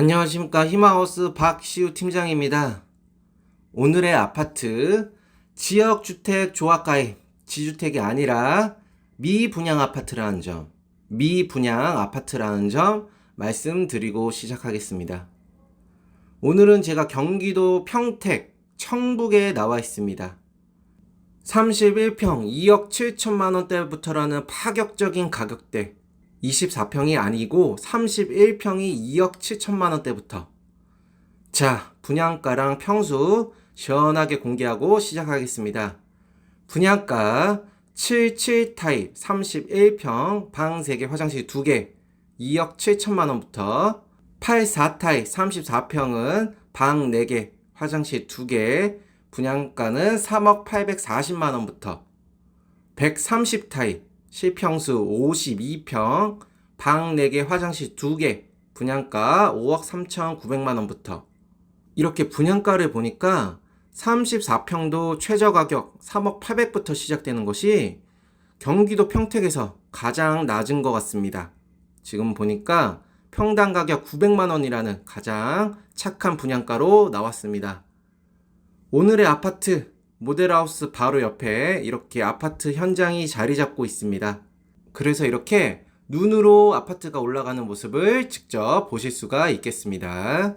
안녕하십니까 희망하우스 박시우 팀장입니다. 오늘의 아파트 지역주택 조합가입 지주택이 아니라 미분양 아파트라는 점 미분양 아파트라는 점 말씀드리고 시작하겠습니다. 오늘은 제가 경기도 평택 청북에 나와 있습니다. 31평 2억 7천만 원대부터라는 파격적인 가격대 24평이 아니고 31평이 2억 7천만 원대부터. 자 분양가랑 평수 시원하게 공개하고 시작하겠습니다. 분양가 77 타입 31평 방 3개 화장실 2개 2억 7천만 원부터. 84 타입 34평은 방 4개 화장실 2개 분양가는 3억 840만 원부터. 130 타입 실평수 52평 방 4개 화장실 2개 분양가 5억 3,900만 원부터 이렇게 분양가를 보니까 34평도 최저 가격 3억 800부터 시작되는 것이 경기도 평택에서 가장 낮은 것 같습니다. 지금 보니까 평당 가격 900만 원이라는 가장 착한 분양가로 나왔습니다. 오늘의 아파트 모델하우스 바로 옆에 이렇게 아파트 현장이 자리 잡고 있습니다. 그래서 이렇게 눈으로 아파트가 올라가는 모습을 직접 보실 수가 있겠습니다.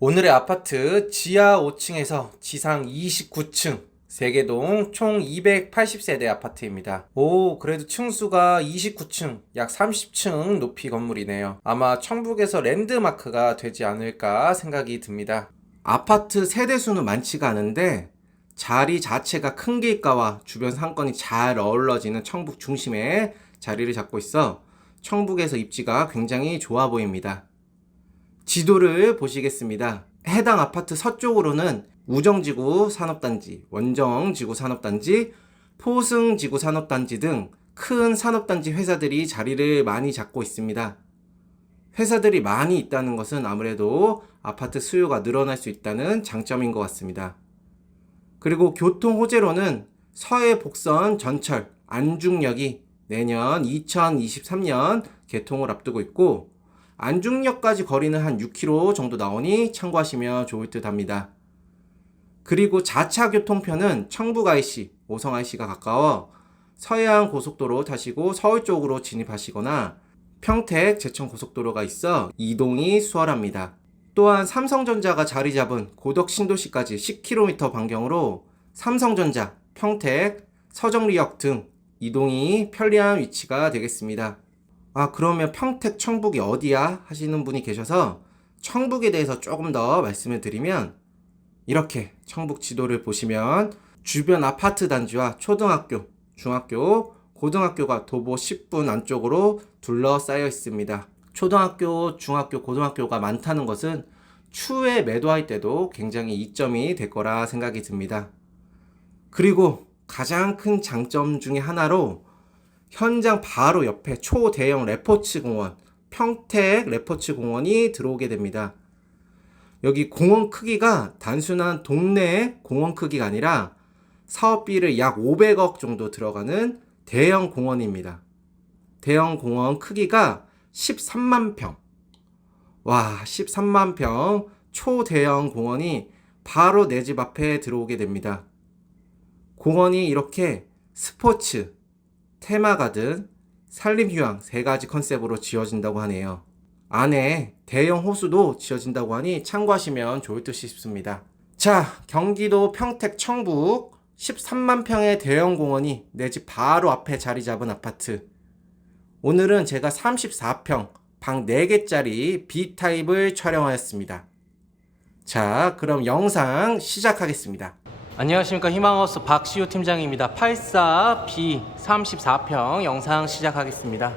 오늘의 아파트 지하 5층에서 지상 29층 세계동 총 280세대 아파트입니다. 오, 그래도 층수가 29층, 약 30층 높이 건물이네요. 아마 청북에서 랜드마크가 되지 않을까 생각이 듭니다. 아파트 세대 수는 많지가 않은데 자리 자체가 큰 길가와 주변 상권이 잘 어우러지는 청북 중심에 자리를 잡고 있어 청북에서 입지가 굉장히 좋아 보입니다. 지도를 보시겠습니다. 해당 아파트 서쪽으로는 우정지구 산업단지, 원정지구 산업단지, 포승지구 산업단지 등 큰 산업단지 회사들이 자리를 많이 잡고 있습니다. 회사들이 많이 있다는 것은 아무래도 아파트 수요가 늘어날 수 있다는 장점인 것 같습니다. 그리고 교통 호재로는 서해 복선 전철 안중역이 내년 2023년 개통을 앞두고 있고 안중역까지 거리는 한 6km 정도 나오니 참고하시면 좋을 듯 합니다. 그리고 자차 교통편은 청북 IC, 오성 IC가 가까워 서해안 고속도로 타시고 서울 쪽으로 진입하시거나 평택 제천 고속도로가 있어 이동이 수월합니다. 또한 삼성전자가 자리 잡은 고덕 신도시까지 10km 반경으로 삼성전자, 평택, 서정리역 등 이동이 편리한 위치가 되겠습니다. 아, 그러면 평택 청북이 어디야? 하시는 분이 계셔서 청북에 대해서 조금 더 말씀을 드리면 이렇게 청북 지도를 보시면 주변 아파트 단지와 초등학교, 중학교, 고등학교가 도보 10분 안쪽으로 둘러싸여 있습니다. 초등학교, 중학교, 고등학교가 많다는 것은 추후에 매도할 때도 굉장히 이점이 될 거라 생각이 듭니다. 그리고 가장 큰 장점 중에 하나로 현장 바로 옆에 초대형 레포츠 공원, 평택 레포츠 공원이 들어오게 됩니다. 여기 공원 크기가 단순한 동네 공원 크기가 아니라 사업비를 약 500억 정도 들어가는 대형 공원입니다. 대형 공원 크기가 13만 평. 와, 13만 평 초대형 공원이 바로 내 집 앞에 들어오게 됩니다. 공원이 이렇게 스포츠, 테마가든, 산림휴양 세 가지 컨셉으로 지어진다고 하네요. 안에 대형 호수도 지어진다고 하니 참고하시면 좋을 듯 싶습니다. 자, 경기도 평택 청북 13만 평의 대형 공원이 내 집 바로 앞에 자리 잡은 아파트. 오늘은 제가 34평, 방 4개짜리 B타입을 촬영하였습니다. 자, 그럼 영상 시작하겠습니다. 안녕하십니까. 희망하우스 박시호 팀장입니다. 84B 34평 영상 시작하겠습니다.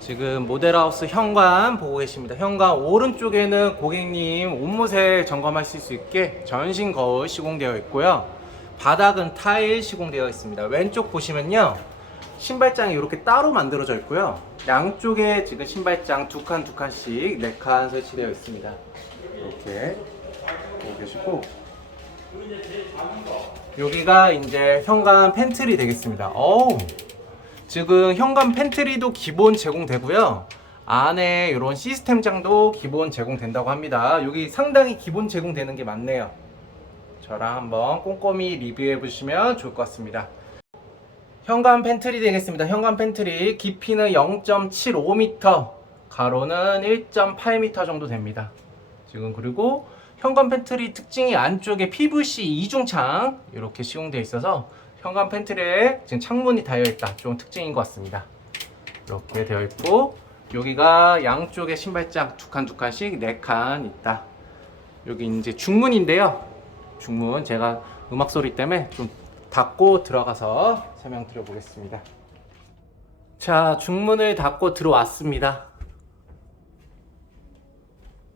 지금 모델하우스 현관 보고 계십니다. 현관 오른쪽에는 고객님 옷무새 점검하실 수 있게 전신 거울 시공되어 있고요. 바닥은 타일 시공되어 있습니다. 왼쪽 보시면요. 신발장이 이렇게 따로 만들어져 있고요. 양쪽에 지금 신발장 두 칸 두 칸씩 네 칸 설치되어 있습니다. 이렇게 보고 계시고 여기가 이제 현관 팬트리 되겠습니다. 어우, 지금 현관 팬트리도 기본 제공되고요. 안에 이런 시스템장도 기본 제공된다고 합니다. 여기 상당히 기본 제공되는 게 많네요. 저랑 한번 꼼꼼히 리뷰해 보시면 좋을 것 같습니다. 현관 팬트리 되겠습니다. 현관 팬트리 깊이는 0.75m, 가로는 1.8m 정도 됩니다. 지금 그리고 현관 팬트리 특징이 안쪽에 PVC 이중창 이렇게 시공되어 있어서 현관 팬트리에 지금 창문이 달려 있다. 좀 특징인 것 같습니다. 이렇게 되어 있고 여기가 양쪽에 신발장 두 칸 두 칸씩 네 칸 있다. 여기 이제 중문인데요. 중문 제가 음악 소리 때문에 좀 닫고 들어가서 설명드려 보겠습니다. 자, 중문을 닫고 들어왔습니다.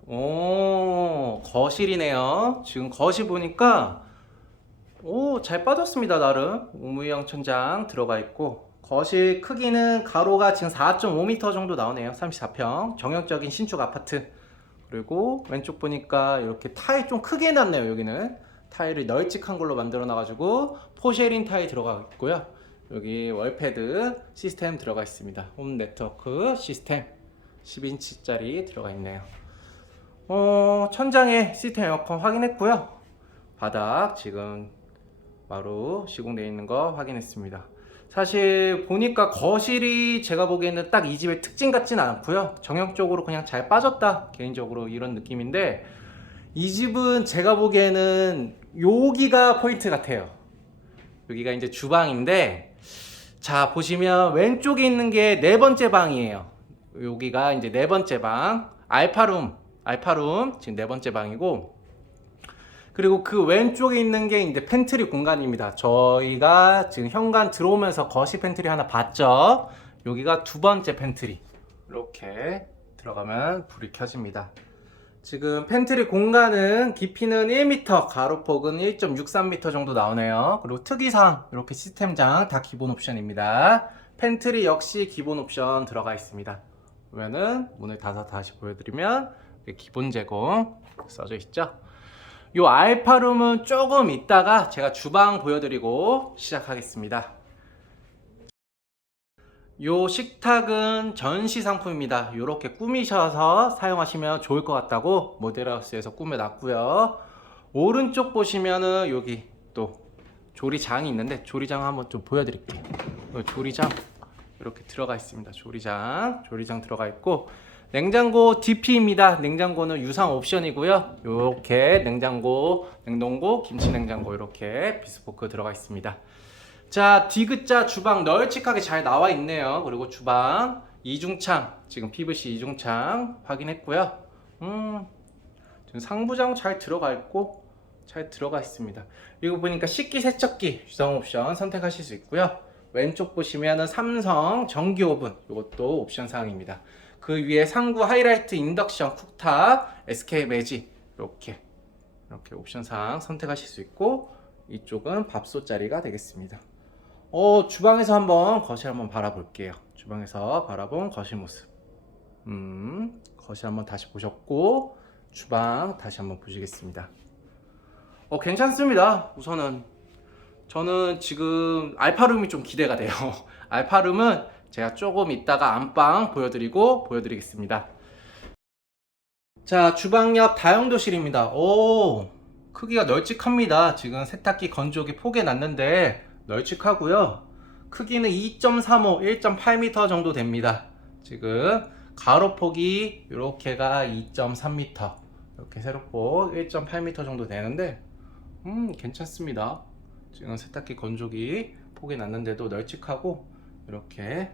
오, 거실이네요. 지금 거실 보니까 오, 잘 빠졌습니다, 나름. 우무형 천장 들어가 있고 거실 크기는 가로가 지금 4.5m 정도 나오네요. 34평. 정형적인 신축 아파트. 그리고 왼쪽 보니까 이렇게 타일 좀 크게 해놨네요, 여기는. 타일을 널찍한 걸로 만들어 놔가지고 포쉐린 타일 들어가 있고요. 여기 월패드 시스템 들어가 있습니다. 홈 네트워크 시스템 10인치짜리 들어가 있네요. 어, 천장에 시스템 에어컨 확인했고요. 바닥 지금 바로 시공되어 있는 거 확인했습니다. 사실 보니까 거실이 제가 보기에는 딱 이 집의 특징 같진 않고요. 정형적으로 그냥 잘 빠졌다. 개인적으로 이런 느낌인데 이 집은 제가 보기에는 여기가 포인트 같아요. 여기가 이제 주방인데 자 보시면 왼쪽에 있는 게 네 번째 방이에요. 여기가 이제 네 번째 방 알파룸 알파룸 지금 네 번째 방이고 그리고 그 왼쪽에 있는 게 이제 팬트리 공간입니다. 저희가 지금 현관 들어오면서 거실 팬트리 하나 봤죠? 여기가 두 번째 팬트리. 이렇게 들어가면 불이 켜집니다. 지금 팬트리 공간은 깊이는 1m, 가로폭은 1.63m 정도 나오네요. 그리고 특이사항 이렇게 시스템장 다 기본 옵션입니다. 팬트리 역시 기본 옵션 들어가 있습니다. 보면은 문을 닫아 다시 보여드리면 기본 제공 써져 있죠. 요 알파룸은 조금 있다가 제가 주방 보여드리고 시작하겠습니다. 요 식탁은 전시 상품입니다. 이렇게 꾸미셔서 사용하시면 좋을 것 같다고 모델하우스에서 꾸며놨고요. 오른쪽 보시면은 여기 또 조리장이 있는데 조리장 한번 좀 보여드릴게요. 요 조리장 이렇게 들어가 있습니다. 조리장, 조리장 들어가 있고 냉장고 DP입니다. 냉장고는 유상 옵션이고요. 이렇게 냉장고, 냉동고, 김치 냉장고 이렇게 비스포크 들어가 있습니다. 자, 디귿자 주방 널찍하게 잘 나와 있네요. 그리고 주방 이중창, 지금 PVC 이중창 확인했고요. 음, 지금 상부장 잘 들어가 있고 잘 들어가 있습니다. 이거 보니까 식기 세척기 유상 옵션 선택하실 수 있고요. 왼쪽 보시면은 삼성 전기 오븐 이것도 옵션 사항입니다. 그 위에 상부 하이라이트 인덕션 쿡탑 SK 매직 이렇게 이렇게 옵션 사항 선택하실 수 있고 이쪽은 밥솥 자리가 되겠습니다. 어, 주방에서 한번 거실 한번 바라볼게요. 주방에서 바라본 거실 모습. 음, 거실 한번 다시 보셨고 주방 다시 한번 보시겠습니다. 어, 괜찮습니다. 우선은 저는 지금 알파룸이 좀 기대가 돼요. 알파룸은 제가 조금 이따가 안방 보여드리고 보여드리겠습니다. 자, 주방 옆 다용도실입니다. 오, 크기가 널찍합니다. 지금 세탁기 건조기 포개 놨는데 널찍하고요. 크기는 2.35, 1.8m 정도 됩니다. 지금 가로폭이 이렇게가 2.3m, 이렇게 세로폭 1.8m 정도 되는데, 음, 괜찮습니다. 지금 세탁기 건조기 포개 놨는데도 널찍하고 이렇게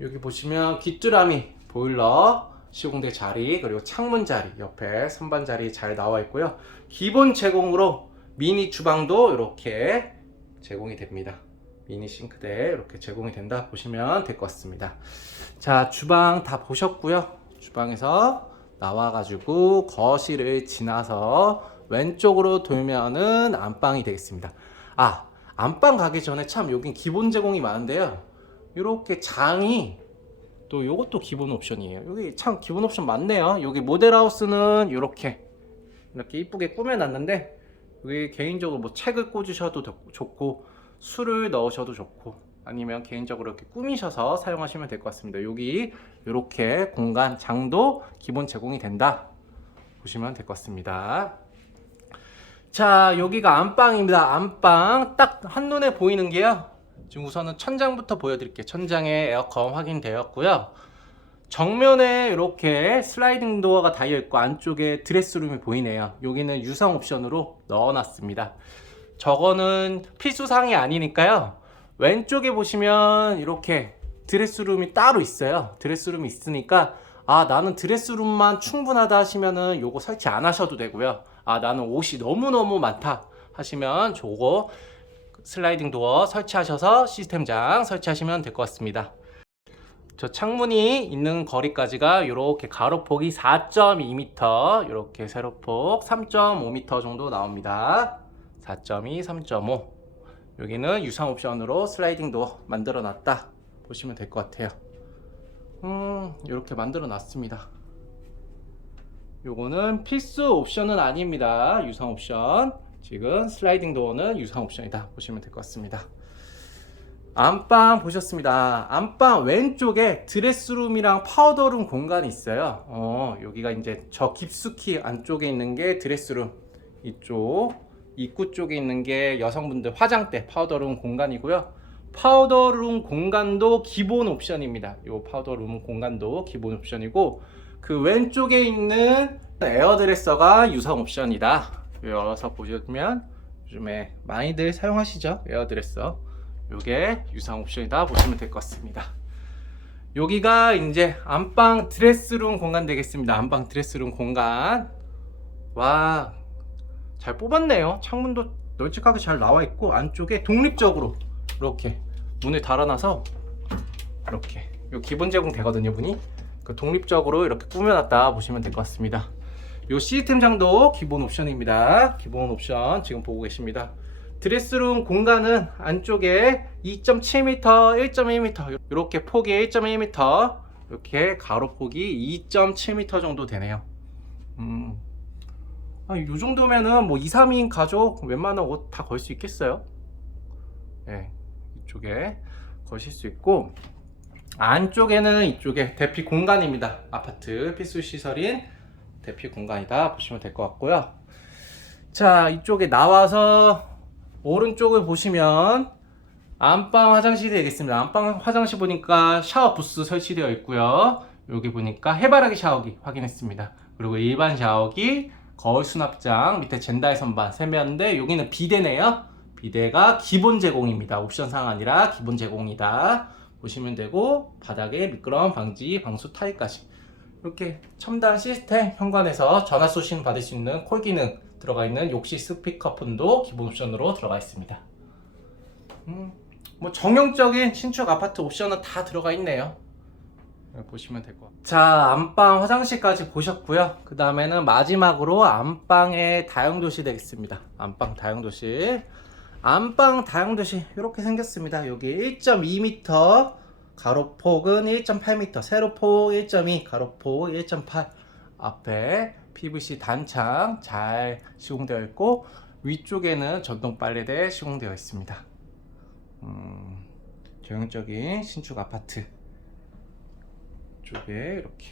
여기 보시면 귀뚜라미 보일러 시공대 자리 그리고 창문 자리 옆에 선반 자리 잘 나와 있고요 기본 제공으로 미니 주방도 이렇게 제공이 됩니다. 미니 싱크대 이렇게 제공이 된다 보시면 될 것 같습니다. 자 주방 다 보셨고요. 주방에서 나와 가지고 거실을 지나서 왼쪽으로 돌면은 안방이 되겠습니다. 아 안방 가기 전에 참 여긴 기본 제공이 많은데요. 이렇게 장이 또 요것도 기본 옵션이에요. 여기 참 기본 옵션 많네요. 여기 모델하우스는 이렇게 이렇게 이쁘게 꾸며놨는데 여기 개인적으로 뭐 책을 꽂으셔도 좋- 좋고 술을 넣으셔도 좋고 아니면 개인적으로 이렇게 꾸미셔서 사용하시면 될 것 같습니다. 여기 이렇게 공간 장도 기본 제공이 된다. 보시면 될 것 같습니다. 자, 여기가 안방입니다. 안방 딱 한눈에 보이는 게요. 지금 우선은 천장부터 보여드릴게요. 천장에 에어컨 확인되었고요. 정면에 이렇게 슬라이딩 도어가 달려 있고 안쪽에 드레스룸이 보이네요. 여기는 유상 옵션으로 넣어놨습니다. 저거는 필수사항이 아니니까요. 왼쪽에 보시면 이렇게 드레스룸이 따로 있어요. 드레스룸이 있으니까 아 나는 드레스룸만 충분하다 하시면은 요거 설치 안 하셔도 되고요. 아 나는 옷이 너무너무 많다 하시면 저거 슬라이딩 도어 설치하셔서 시스템장 설치하시면 될 것 같습니다. 저 창문이 있는 거리까지가 이렇게 가로폭이 4.2m, 이렇게 세로폭 3.5m 정도 나옵니다. 4.2, 3.5. 여기는 유상 옵션으로 슬라이딩 도어 만들어 놨다 보시면 될 것 같아요. 음, 이렇게 만들어 놨습니다. 요거는 필수 옵션은 아닙니다. 유상 옵션. 지금 슬라이딩 도어는 유상 옵션이다 보시면 될 것 같습니다. 안방 보셨습니다. 안방 왼쪽에 드레스룸이랑 파우더룸 공간이 있어요. 어, 여기가 이제 저 깊숙이 안쪽에 있는 게 드레스룸. 이쪽 입구 쪽에 있는 게 여성분들 화장대 파우더룸 공간이고요. 파우더룸 공간도 기본 옵션입니다. 이 파우더룸 공간도 기본 옵션이고 그 왼쪽에 있는 에어드레서가 유상 옵션이다. 여기서 보시면 요즘에 많이들 사용하시죠 에어드레서. 요게 유상 옵션이다 보시면 될 것 같습니다. 여기가 이제 안방 드레스룸 공간 되겠습니다. 안방 드레스룸 공간. 와, 잘 뽑았네요. 창문도 널찍하게 잘 나와 있고 안쪽에 독립적으로 이렇게 문을 달아놔서 이렇게 요 기본 제공 되거든요, 문이. 그 독립적으로 이렇게 꾸며놨다 보시면 될 것 같습니다. 요 시스템 장도 기본 옵션입니다. 기본 옵션 지금 보고 계십니다. 드레스룸 공간은 안쪽에 2.7m, 1.1m 이렇게 폭이 1.1m 이렇게 가로폭이 2.7m 정도 되네요. 음, 아, 요 정도면은 뭐 2, 3인 가족 웬만한 옷 다 걸 수 있겠어요? 네, 이쪽에 거실 수 있고 안쪽에는 이쪽에 대피 공간입니다. 아파트 필수 시설인 대피 공간이다 보시면 될 것 같고요. 자, 이쪽에 나와서 오른쪽을 보시면 안방 화장실이 되겠습니다. 안방 화장실 보니까 샤워 부스 설치되어 있고요. 여기 보니까 해바라기 샤워기 확인했습니다. 그리고 일반 샤워기, 거울 수납장, 밑에 젠다이 선반 세면대, 여기는 비데네요. 비데가 기본 제공입니다. 옵션 사항 아니라 기본 제공이다. 보시면 되고 바닥에 미끄럼 방지, 방수 타일까지 이렇게 첨단 시스템 현관에서 전화 소신 받을 수 있는 콜 기능 들어가 있는 욕실 스피커폰도 기본 옵션으로 들어가 있습니다. 음, 뭐 정형적인 신축 아파트 옵션은 다 들어가 있네요. 네, 보시면 될 것 같아요. 자, 안방 화장실까지 보셨고요. 그 다음에는 마지막으로 안방의 다용도실 되겠습니다. 안방 다용도실. 안방 다용도실 이렇게 생겼습니다. 여기 1.2m 가로폭은 1.8m, 세로폭 1.2, 가로폭 1.8. 앞에 PVC 단창 잘 시공되어 있고 위쪽에는 전동 빨래대 시공되어 있습니다. 음, 전형적인 신축 아파트 쪽에 이렇게.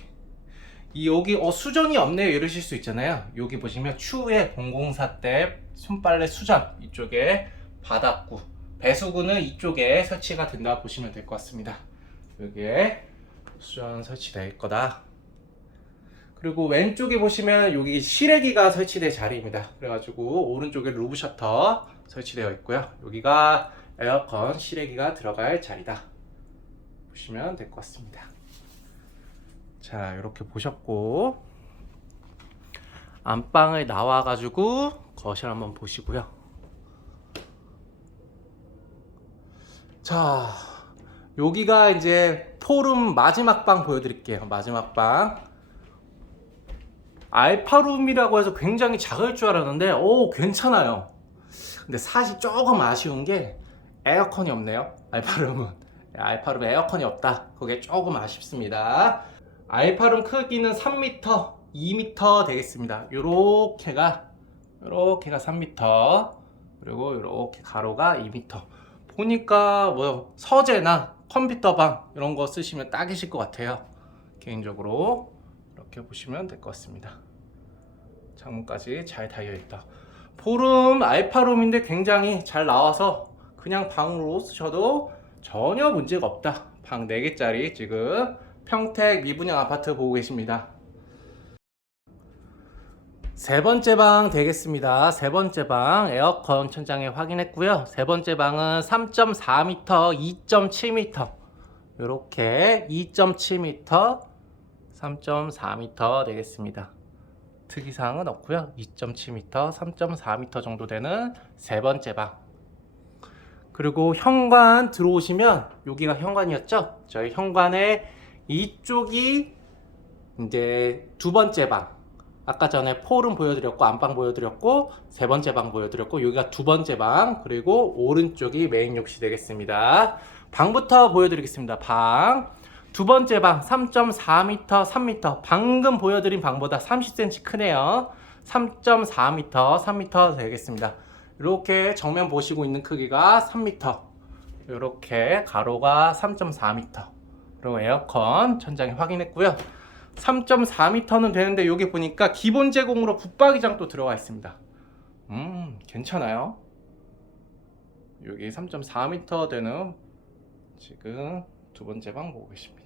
이 여기 어 수전이 없네요. 이러실 수 있잖아요. 여기 보시면 추후에 공공사 때 손빨래 수전 이쪽에 바닥구 배수구는 이쪽에 설치가 된다 보시면 될 것 같습니다. 여기에 수전 설치될 거다 그리고 왼쪽에 보시면 여기 실외기가 설치될 자리입니다. 그래가지고 오른쪽에 루브 셔터 설치되어 있고요. 여기가 에어컨 실외기가 들어갈 자리다. 보시면 될 것 같습니다. 자 이렇게 보셨고 안방을 나와가지고 거실 한번 보시고요. 자 여기가 이제 포룸 마지막 방 보여드릴게요. 마지막 방 알파룸이라고 해서 굉장히 작을 줄 알았는데 오 괜찮아요. 근데 사실 조금 아쉬운 게 에어컨이 없네요. 알파룸은. 알파룸 에어컨이 없다. 그게 조금 아쉽습니다. 알파룸 크기는 3m, 2m 되겠습니다. 요렇게가 요렇게가 3m 그리고 요렇게 가로가 2m. 보니까 뭐 서재나 컴퓨터방 이런 거 쓰시면 딱이실 것 같아요. 개인적으로 이렇게 보시면 될 것 같습니다. 창문까지 잘 달려 있다. 보름 알파룸인데 굉장히 잘 나와서 그냥 방으로 쓰셔도 전혀 문제가 없다. 방 4개짜리 지금 평택 미분양 아파트 보고 계십니다. 세 번째 방 되겠습니다. 세 번째 방 에어컨 천장에 확인했고요. 세 번째 방은 3.4m, 2.7m 이렇게 2.7m, 3.4m 되겠습니다. 특이사항은 없고요. 2.7m, 3.4m 정도 되는 세 번째 방. 그리고 현관 들어오시면 여기가 현관이었죠? 저희 현관의 이쪽이 이제 두 번째 방. 아까 전에 폴은 보여드렸고 안방 보여드렸고 세 번째 방 보여드렸고 여기가 두 번째 방 그리고 오른쪽이 메인 욕실 되겠습니다. 방부터 보여드리겠습니다. 방. 두 번째 방 3.4m, 3m. 방금 보여드린 방보다 30cm 크네요. 3.4m, 3m 되겠습니다. 이렇게 정면 보시고 있는 크기가 3m. 이렇게 가로가 3.4m. 그리고 에어컨 천장에 확인했고요. 3.4m는 되는데 여기 보니까 기본 제공으로 붙박이장 또 들어가 있습니다. 음, 괜찮아요. 여기 3.4m 되는 지금 두 번째 방 보고 계십니다.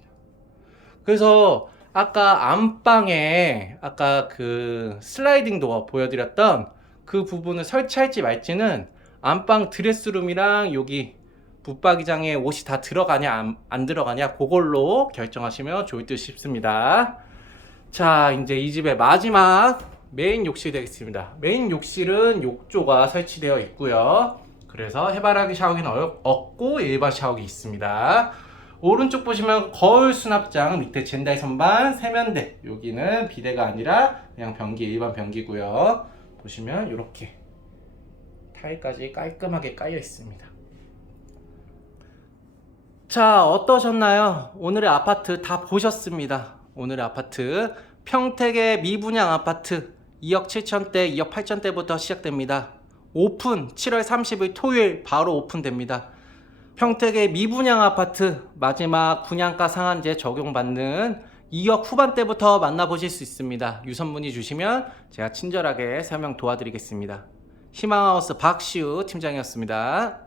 그래서 아까 안방에 아까 그 슬라이딩 도어 보여드렸던 그 부분을 설치할지 말지는 안방 드레스룸이랑 여기 붙박이장에 옷이 다 들어가냐 안, 안 들어가냐 그걸로 결정하시면 좋을 듯 싶습니다. 자 이제 이 집의 마지막 메인 욕실 되겠습니다. 메인 욕실은 욕조가 설치되어 있고요. 그래서 해바라기 샤워기는 어- 없고 일반 샤워기 있습니다. 오른쪽 보시면 거울 수납장 밑에 젠다이 선반 세면대 여기는 비대가 아니라 그냥 변기 일반 변기고요. 보시면 이렇게 타일까지 깔끔하게 깔려 있습니다. 자, 어떠셨나요? 오늘의 아파트 다 보셨습니다. 오늘의 아파트 평택의 미분양 아파트 2억 7천대, 2억 8천대부터 시작됩니다. 오픈 7월 30일 토요일 바로 오픈됩니다. 평택의 미분양 아파트 마지막 분양가 상한제 적용받는 2억 후반대부터 만나보실 수 있습니다. 유선 문의 주시면 제가 친절하게 설명 도와드리겠습니다. 희망하우스 박시우 팀장이었습니다.